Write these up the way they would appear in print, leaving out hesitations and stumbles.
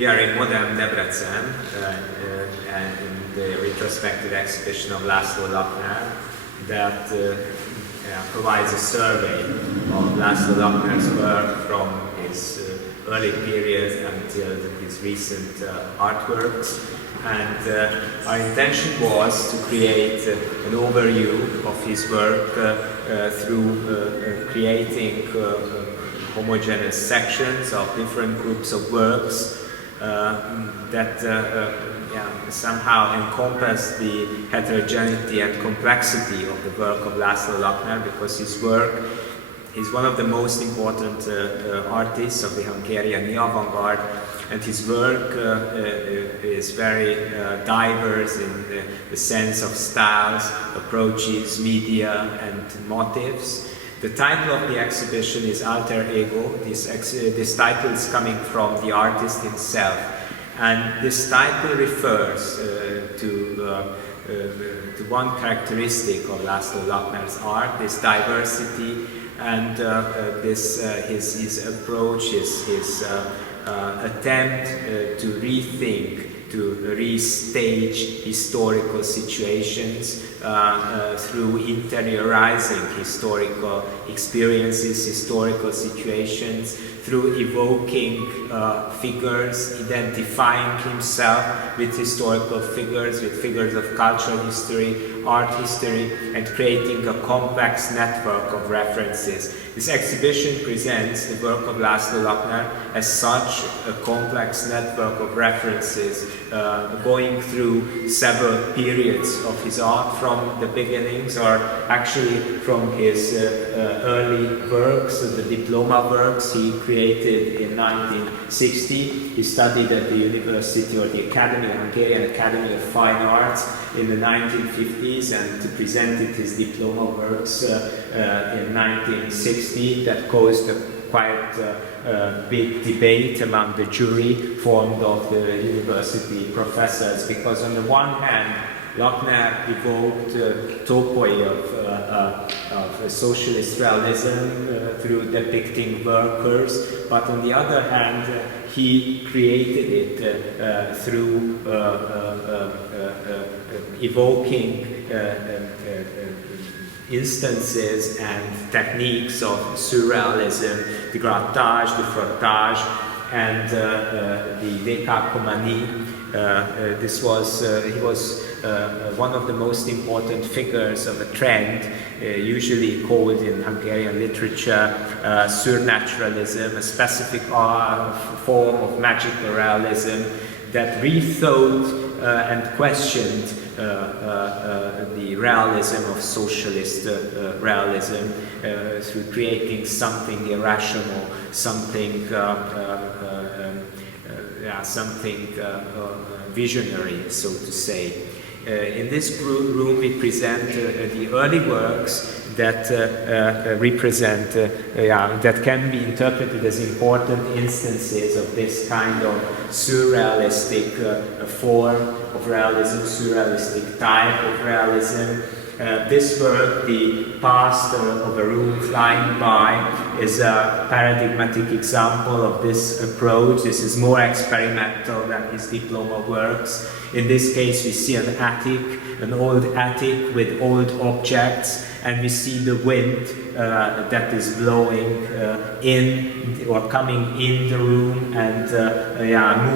We are in MODEM Debrecen in the retrospective exhibition of László Lakner that provides a survey of László Lakner's work from his early period until his recent artworks. And our intention was to create an overview of his work through creating homogeneous sections of different groups of works that somehow encompass the heterogeneity and complexity of the work of László Lakner, because his work is one of the most important artists of the Hungarian avant-garde, and his work is very diverse in the sense of styles, approaches, media and motifs. The title of the exhibition is Alter Ego. This title is coming from the artist himself, and this title refers to one characteristic of László Lakner's art, this diversity, and his approach, his attempt to rethink, to restage historical situations through interiorizing historical experiences, historical situations, through evoking figures, identifying himself with historical figures, with figures of cultural history, art history, and creating a complex network of references. This exhibition presents the work of László Lakner as such a complex network of references, going through several periods of his art, from the beginnings, or actually from his early works, the diploma works he created in 1960. He studied at the university, or the Academy, Hungarian Academy of Fine Arts, in the 1950s, and presented his diploma works in 1960. That caused a quite big debate among the jury formed of the university professors, because on the one hand, Lakner evoked topoi of socialist realism through depicting workers, but on the other hand, he created it through evoking instances and techniques of surrealism, the grattage, the frottage, and the décalcomanie. He was one of the most important figures of a trend, usually called in Hungarian literature surnaturalism, a specific form of magical realism that rethought and questioned the realism of socialist realism through creating something irrational, something visionary, so to say. In this room we present the early works that represent, that can be interpreted as important instances of this kind of surrealistic form of realism, surrealistic type of realism. This work, The Past of a Room Flying By, is a paradigmatic example of this approach. This is more experimental than his diploma works. In this case, we see an attic, an old attic with old objects, and we see the wind that is blowing in or coming in the room, and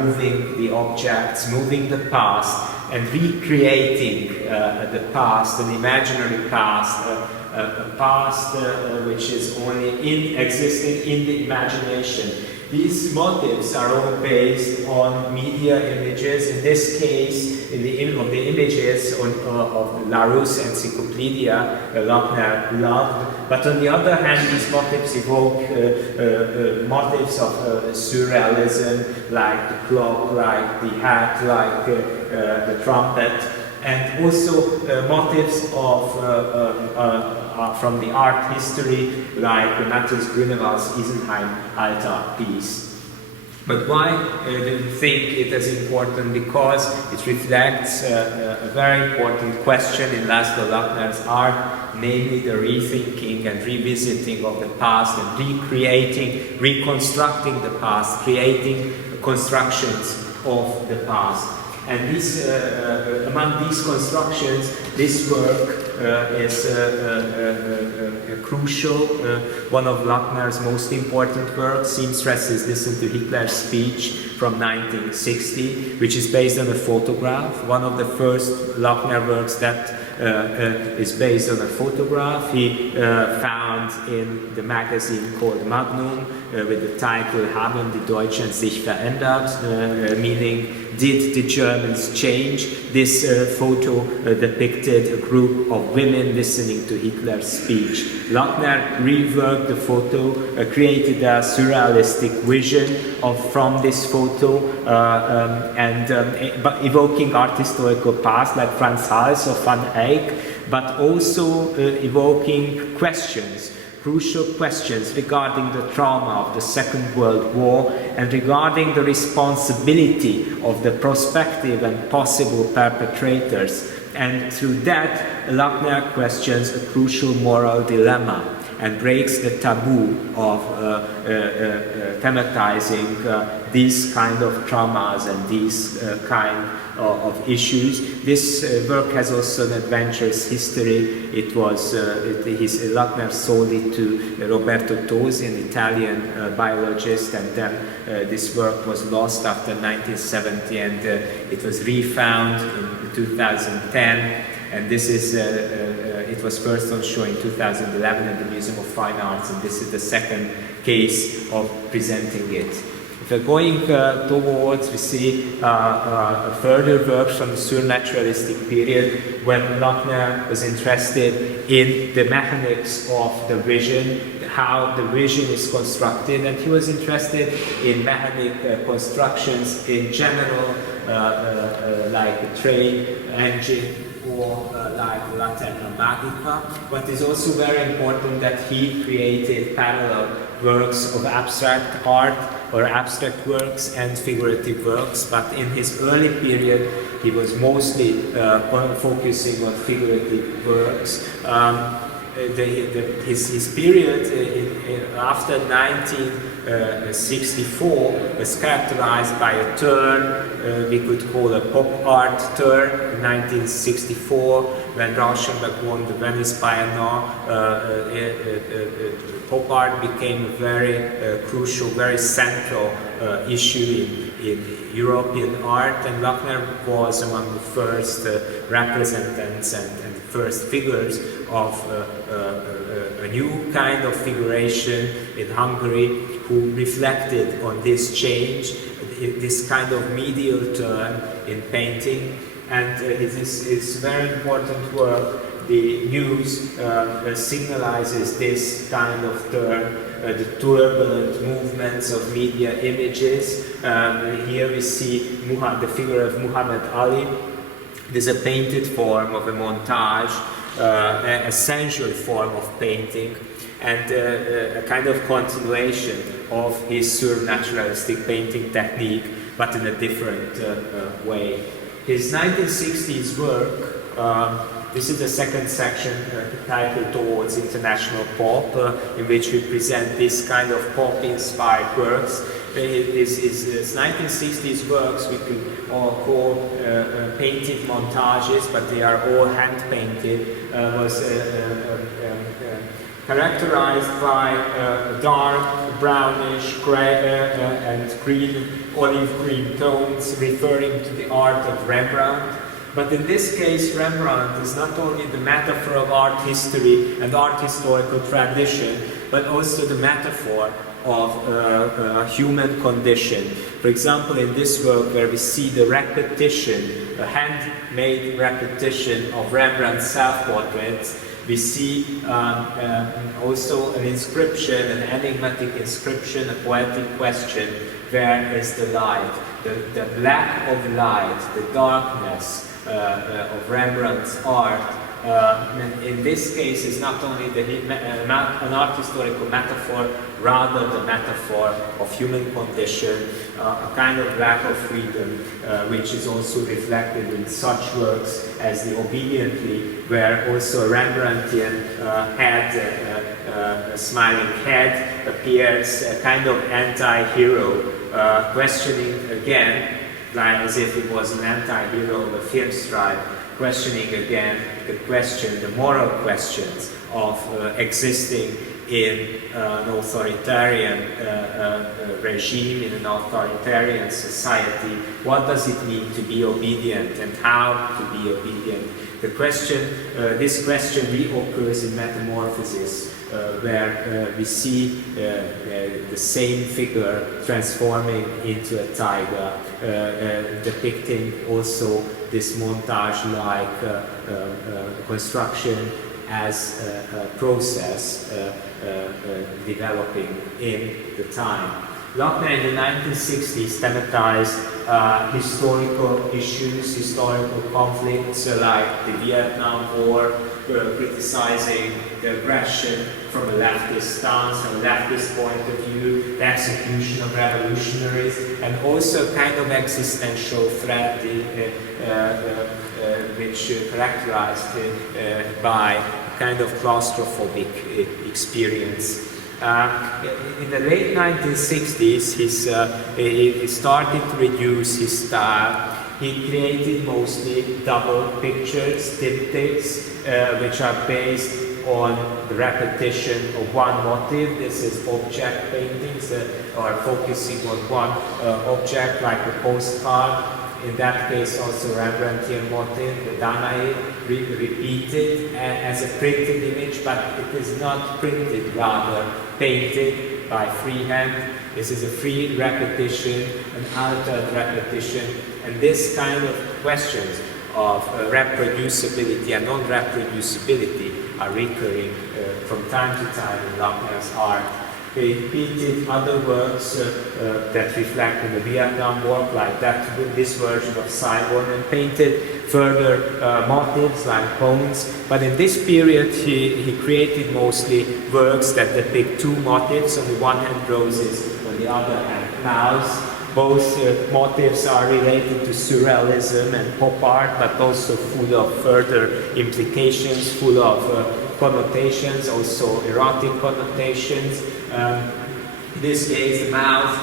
moving the objects, moving the past, and recreating the past, an imaginary past, a past which is only existing in the imagination. These motifs are all based on media images. In this case, of the images of Larousse Encyclopedia, Lakner loved. But on the other hand, these motifs evoke motifs of surrealism, like the clock, like the hat, like the trumpet, and also motifs of from the art history, like Matthias Grünewald's Isenheim altar piece. But why do you think it is important? Because it reflects a very important question in László Lakner's art, namely the rethinking and revisiting of the past and recreating, reconstructing the past, creating a constructions of the past. And this, among these constructions, this work is crucial. One of Lakner's most important works, Seamstresses Listen to Hitler's Speech from 1960, which is based on a photograph. One of the first Lakner works that is based on a photograph he found in the magazine called Magnum with the title Haben die Deutschen sich verändert, meaning did the Germans change? This photo depicted a group of women listening to Hitler's speech. Lakner reworked the photo, created a surrealistic vision from this photo, but evoking art historical past like Franz Hals or Van Eyck, but also evoking questions, crucial questions regarding the trauma of the Second World War and regarding the responsibility of the prospective and possible perpetrators. And through that, Lakner questions a crucial moral dilemma and breaks the taboo of thematizing these kind of traumas and these kind of issues. This work has also an adventurous history. It was, Lakner sold it to Roberto Tosi, an Italian biologist, and then this work was lost after 1970, and it was refound in 2010. And this is, it was first on show in 2011 at the Museum of Fine Arts, and this is the second case of presenting it. If we're going towards, we see further works from the surnaturalistic period when Lakner was interested in the mechanics of the vision, how the vision is constructed, and he was interested in mechanic constructions in general, like a train engine, or like Laterna Magica. But it's also very important that he created parallel works of abstract art, or abstract works and figurative works, but in his early period he was mostly focusing on figurative works. His period after 1964 was characterized by a turn we could call a pop art turn. In 1964, when Rauschenberg won the Venice Biennale, pop art became a very crucial, very central issue in European art, and Lakner was among the first representatives and first figures of a new kind of figuration in Hungary who reflected on this change, this kind of medial turn in painting. And it's very important work. The news signalizes this kind of turn, the turbulent movements of media images. Here we see the figure of Muhammad Ali. There's a painted form of a montage, a sensual form of painting, and a kind of continuation of his surnaturalistic painting technique, but in a different way. His 1960s work, this is the second section titled Towards International Pop, in which we present this kind of pop-inspired works. His 1960s works we could all call painted montages, but they are all hand-painted, was characterized by dark, brownish, gray, and green, olive green tones, referring to the art of Rembrandt. But in this case, Rembrandt is not only the metaphor of art history and art historical tradition, but also the metaphor of human condition. For example, in this work where we see the repetition, a handmade repetition of Rembrandt's self-portraits, we see also an inscription, an enigmatic inscription, a poetic question: where is the light? The lack of light, the darkness of Rembrandt's art, in this case is not only an art historical metaphor, rather the metaphor of human condition, a kind of lack of freedom, which is also reflected in such works as the Obediently, where also a Rembrandtian head, a smiling head, appears, a kind of anti-hero questioning again, like as if it was an anti-hero of a film stripe, questioning again the moral questions of existing in an authoritarian regime, in an authoritarian society. What does it mean to be obedient and how to be obedient? The question, this question reoccurs in Metamorphosis, where we see the same figure transforming into a tiger, depicting also this montage-like construction as a process developing in the time. Lakner in the 1960s thematized historical issues, historical conflicts like the Vietnam War, criticizing the aggression from a leftist stance, from a leftist point of view, the execution of revolutionaries, and also kind of existential threat which characterized by kind of claustrophobic experience. In the late 1960s, he started to reduce his style. He created mostly double pictures, diptychs, which are based on the repetition of one motif. This is object paintings that are focusing on one object, like a postcard. In that case, also Rembrandtian motif, the Danae, repeated as a printed image, but it is not printed, rather painted by freehand. This is a free repetition, an altered repetition, and this kind of questions of reproducibility and non-reproducibility are recurring from time to time in Lakner's art. He repeated other works that reflect the Vietnam War, like this version of Saigon, and painted further motifs like bones. But in this period, he created mostly works that depict two motifs. On the one hand, roses, on the other hand, mouths. Both motifs are related to surrealism and pop art, but also full of further implications, full of connotations, also erotic connotations. In this case, the mouth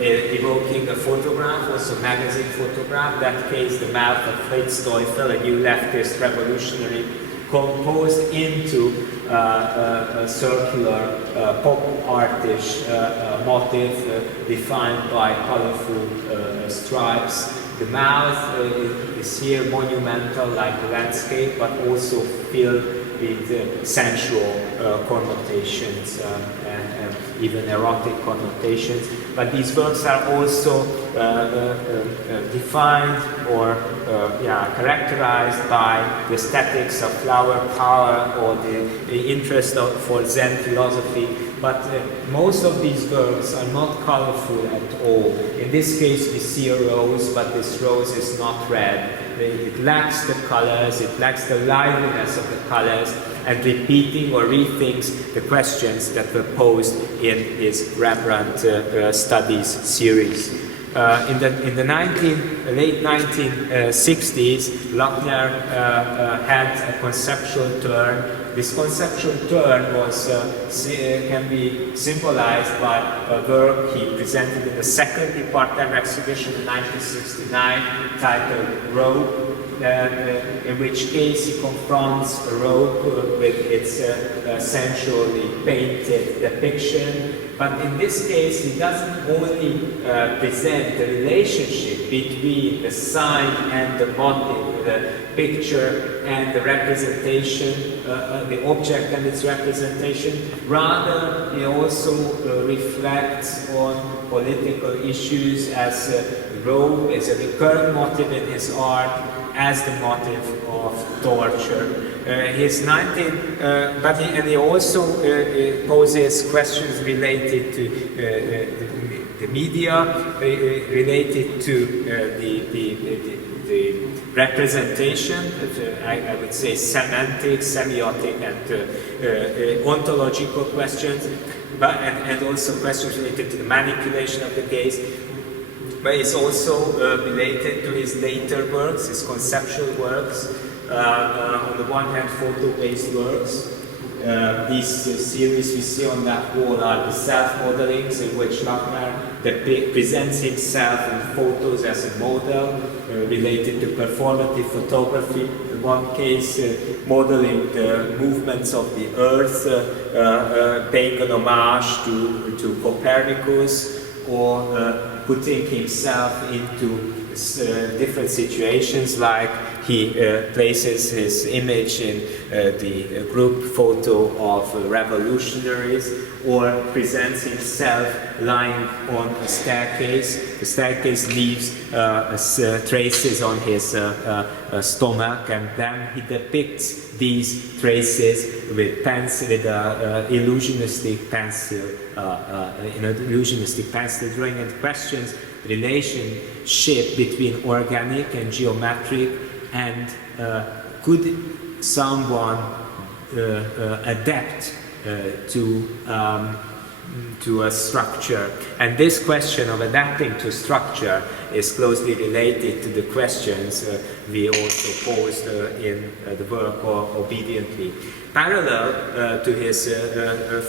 evoking a photograph, also magazine photograph. In that case, the mouth of Fritz Teufel, a new leftist revolutionary, composed into a circular pop artish motif defined by colorful stripes. The mouth is here monumental, like a landscape, but also filled with sensual connotations and even erotic connotations. But these works are also defined or characterized by the aesthetics of flower power or the interest for Zen philosophy. But most of these works are not colorful at all. In this case, we see a rose, but this rose is not red. It lacks the colors, it lacks the liveliness of the colors, and repeating or rethinks the questions that were posed in his Rembrandt Studies series. In the late 1960s, Lakner had a conceptual turn. This conceptual turn was can be symbolized by a work he presented in the second Department exhibition in 1969, titled Rope, in which case he confronts a rope with its sensually painted depiction. But in this case, he doesn't only present the relationship between the sign and the motif, the picture and the representation, the object and its representation. Rather, he also reflects on political issues, as rope is a recurrent motif in his art, as the motive of torture. He also poses questions related to the media, related to the representation, I would say semantic, semiotic, and ontological questions, and also questions related to the manipulation of the gaze. But it's also related to his later works, his conceptual works. On the one hand, photo-based works. These series we see on that wall are the self-modelings, in which Lakner presents himself in photos as a model related to performative photography. In one case, modeling the movements of the Earth, paying an homage to Copernicus, or putting himself into different situations, like he places his image in the group photo of revolutionaries, or presents himself lying on a staircase. The staircase leaves traces on his stomach, and then he depicts these traces with illusionistic pencil, drawing, and questions the relationship between organic and geometric, and could someone adapt to a structure. And this question of adapting to structure is closely related to the questions we also posed in the work Obediently. Parallel to his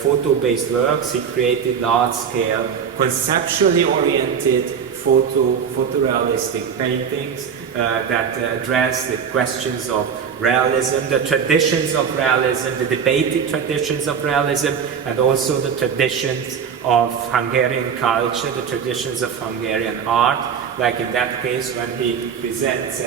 photo-based works, he created large-scale, conceptually oriented photorealistic paintings that address the questions of realism, the traditions of realism, the debated traditions of realism, and also the traditions of Hungarian culture, the traditions of Hungarian art, like in that case when he presents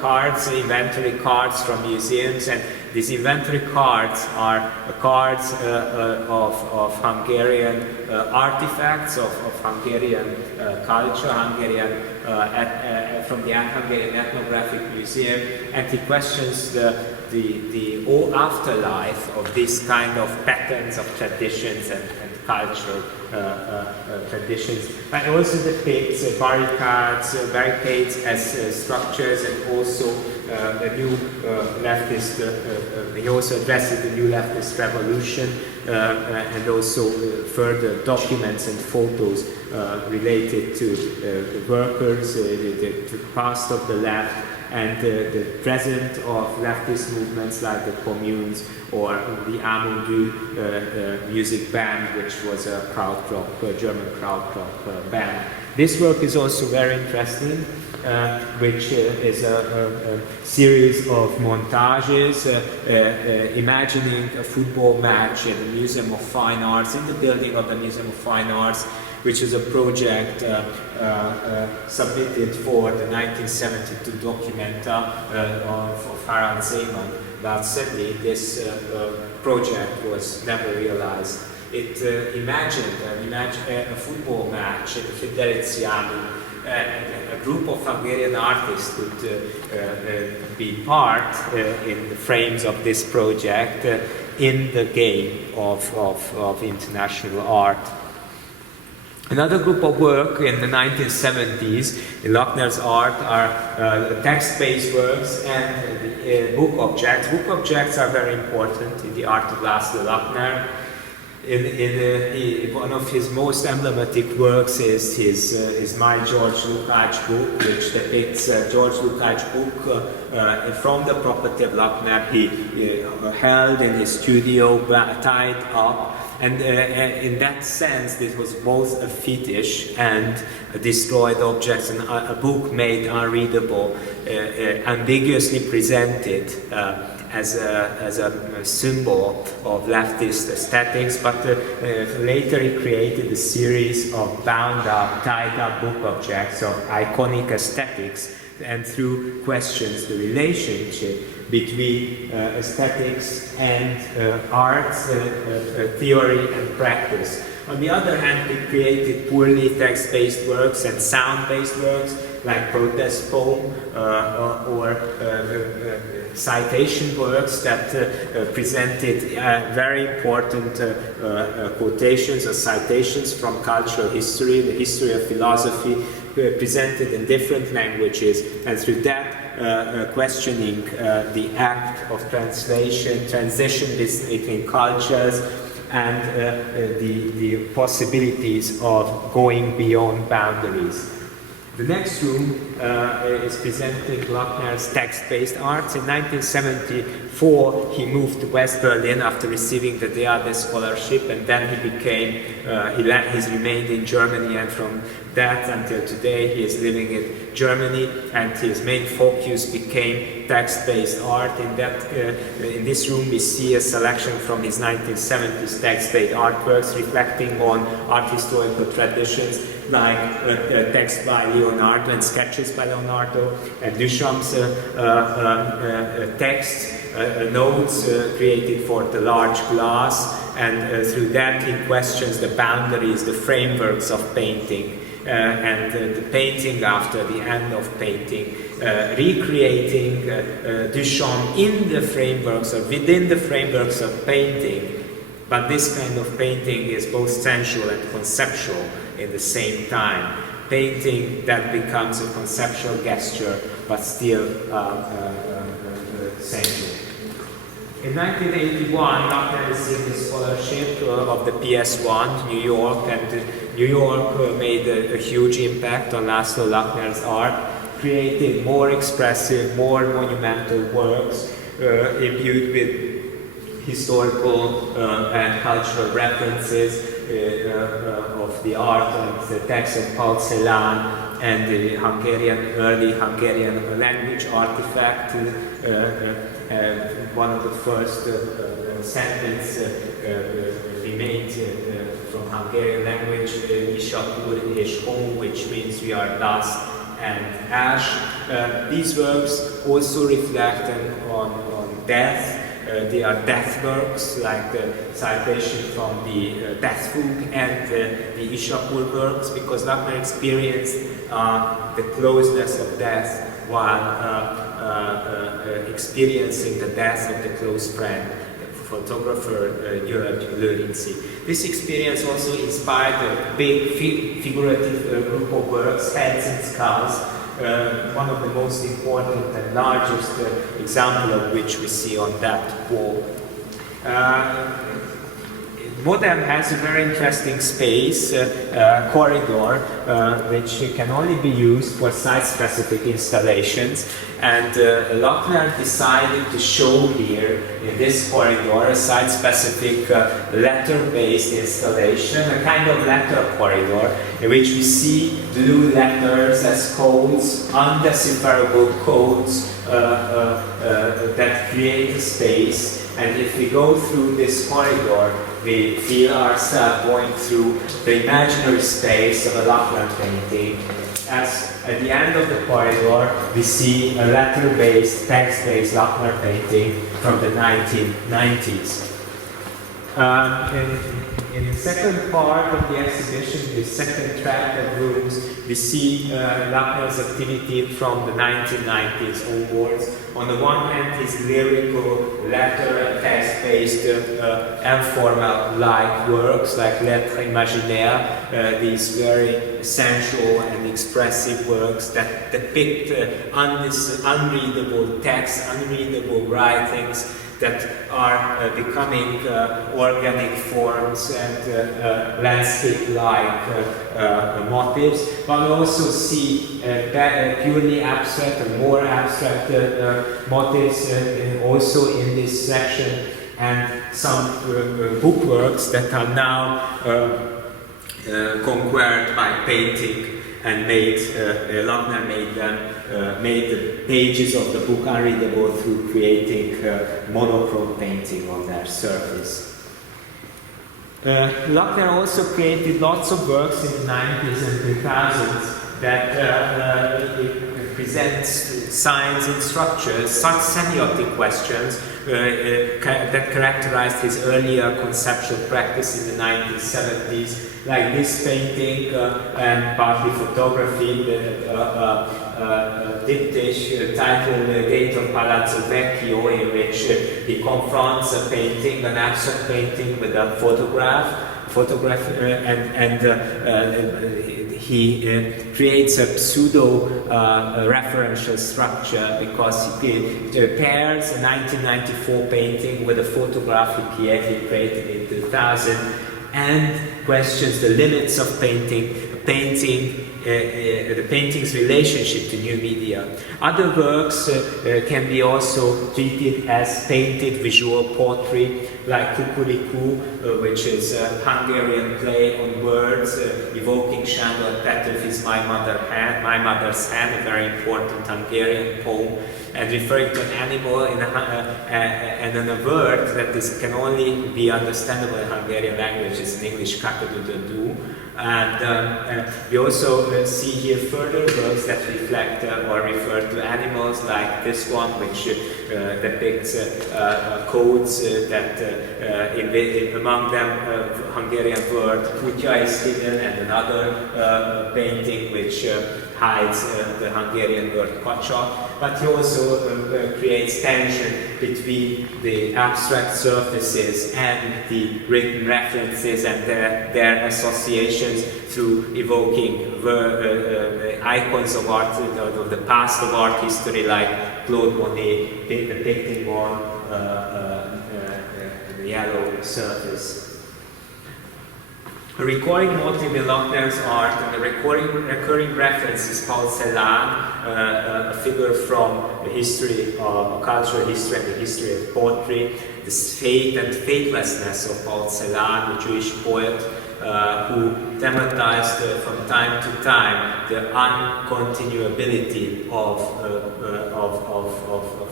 cards, inventory cards from museums, and these inventory cards are cards of Hungarian artifacts, of Hungarian culture, from the Hungarian Ethnographic Museum, and he questions the afterlife of this kind of patterns of traditions and cultural traditions. But also depicts barricades as structures, and also the new leftist, he also addresses the new leftist revolution, and also further documents and photos related to workers, the past of the left, and the present of leftist movements like the communes or the Amundu music band, which was a German krautrock band. This work is also very interesting, which is a series of montages imagining a football match in the Museum of Fine Arts, in the building of the Museum of Fine Arts, which is a project submitted for the 1972 documenta of Harald Zeman. But sadly, this project was never realized. It imagined a football match at the Federiziano. A group of Hungarian artists could be part in the frames of this project in the game of international art. Another group of work in the 1970s in Lakner's art are text-based works and book objects. Book objects are very important in the art of László Lakner. One of his most emblematic works is his My George Lukács book, which depicts George Lukács book from the property of Lakner. He held in his studio, tied up. And in that sense, this was both a fetish and a destroyed object, and a book made unreadable, ambiguously presented as a symbol of leftist aesthetics. But later he created a series of bound up, tied up book objects of iconic aesthetics, and through questions the relationship between aesthetics and art, theory and practice. On the other hand, he created purely text-based works and sound-based works, like protest poem or citation works that presented very important quotations or citations from cultural history, the history of philosophy, presented in different languages, and through that questioning the act of transition between cultures, and the possibilities of going beyond boundaries. The next room is presenting Lakner's text-based arts. In 1974, he moved to West Berlin after receiving the DAAD scholarship, and then he became, he's remained in Germany, and from that until today he is living in Germany, and his main focus became text-based art. In this room we see a selection from his 1970s text-based artworks reflecting on art historical traditions like text by Leonardo and sketches by Leonardo, and Duchamp's text notes created for the large glass, and through that he questions the boundaries, the frameworks of painting, and the painting after the end of painting, recreating Duchamp in the frameworks or within the frameworks of painting. But this kind of painting is both sensual and conceptual in the same time. Painting that becomes a conceptual gesture, but still sensual. In 1981, Lakner received a scholarship of the PS1, New York, and New York made a huge impact on László Lakner's art, created more expressive, more monumental works, imbued with historical and cultural references of the art and the text of Paul Celan and the early Hungarian language artifact. One of the first sentences remained from Hungarian language, Ishapur és hó, which means we are dust and ash. These works also reflect on death. They are death works, like the citation from the Death Fugue and the Ishapur works, because Lakner experienced the closeness of death while experiencing the death of the close friend, the photographer György Lőrinci. This experience also inspired a big figurative group of works, Heads and Skulls, one of the most important and largest example of which we see on that wall. MODEM has a very interesting space, corridor, which can only be used for site-specific installations, and Lakner decided to show here in this corridor a site-specific letter-based installation, a kind of letter corridor in which we see blue letters as codes, undecipherable codes that create a space. And if we go through this corridor, we feel ourselves going through the imaginary space of a Lakner painting. As at the end of the corridor, we see a letter-based, text-based Lakner painting from the 1990s. In the second part of the exhibition, the second track of rooms, we see Lakner's activity from the 1990s onwards. On the one hand, his lyrical, letter and text-based, informal-like works, like Lettres Imaginaires, these very sensual and expressive works that depict unreadable text, unreadable writings, that are becoming organic forms and landscape-like motifs, but we also see purely abstract and more abstract motifs also in this section, and some bookworks that are now conquered by painting and made, Lakner made the pages of the book unreadable through creating monochrome painting on their surface. Lakner also created lots of works in the 90s and 2000s that presents signs and structures, such semiotic questions that characterized his earlier conceptual practice in the 1970s, like this painting and partly photography, diptych titled Gate of Palazzo Vecchio, in which he confronts a painting, an abstract painting, with a photograph, and he creates a pseudo referential structure because he pairs a 1994 painting with a photograph he created in 2000 and questions the limits of painting, the painting's relationship to new media. Other works can be also treated as painted visual poetry, like Kukuriku, which is a Hungarian play on words, evoking Sándor Petőfi's My Mother's Hand, a very important Hungarian poem, and referring to an animal and in a word that can only be understandable in Hungarian language, is in English kakadudu. And we also see here further works that reflect or refer to animals, like this one, which depicts codes that among them Hungarian word kutya is hidden, and another painting which hides the Hungarian word kacsa. But he also creates tension between the abstract surfaces and the written references and their associations through evoking icons of art, of the past of art history, like Claude Monet depicting on the yellow surface. A recurring motive in Lakner's art and a recurring reference is Paul Celan, a figure from the history of cultural history and the history of poetry. This fate and fatelessness of Paul Celan, the Jewish poet, who thematized from time to time the uncontinuability of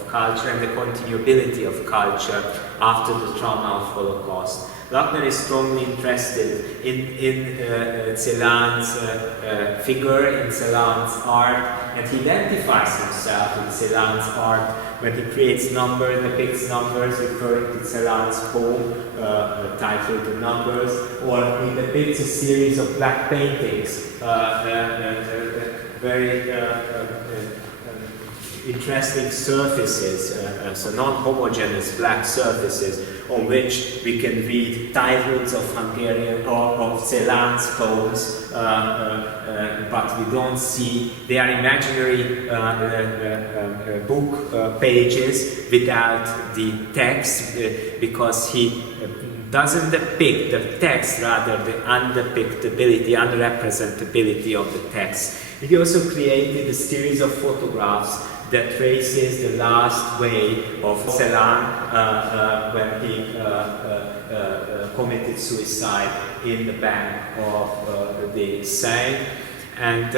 culture and the continuability of culture after the trauma of Holocaust. Lakner is strongly interested in Celan's figure, in Celan's art, and he identifies himself with Celan's art when he creates numbers, depicts numbers, referring to Celan's poem titled The Numbers, or he depicts a series of black paintings, very interesting surfaces, so non-homogeneous black surfaces on which we can read titles of Hungarian or of Celan's poems, but we don't see, they are imaginary book pages without the text, because he doesn't depict the text, rather the undepictability, unrepresentability of the text. He also created a series of photographs that traces the last way of Celan when he committed suicide in the bank of the Seine. And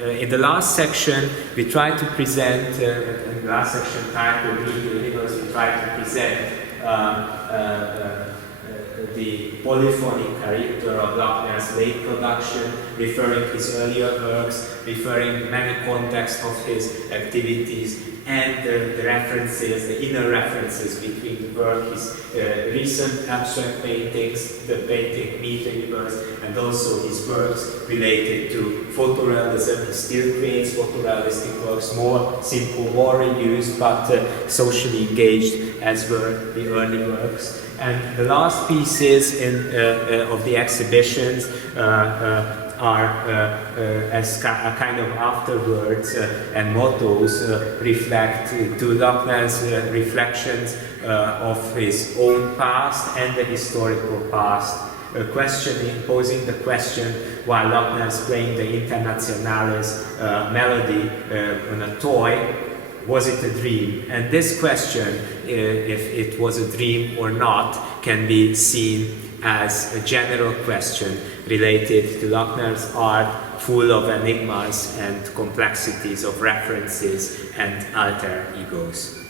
in the last section, we try to present, in the last section titled Legal Universe, we try to present the polyphonic character of Lakner's late production, referring to his earlier works, referring many contexts of his activities, and the references, the inner references between the work, his recent abstract paintings, the painting Meet the Universe, and also his works related to photorealism. He still creates photorealistic works, more simple, more reduced, but socially engaged, as were the early works. And the last pieces of the exhibitions are as a kind of afterwords and mottos reflect to Lakner's reflections of his own past and the historical past, posing the question while Lakner's playing the Internationales melody on a toy. Was it a dream? And this question, if it was a dream or not, can be seen as a general question related to Lakner's art, full of enigmas and complexities of references and alter egos.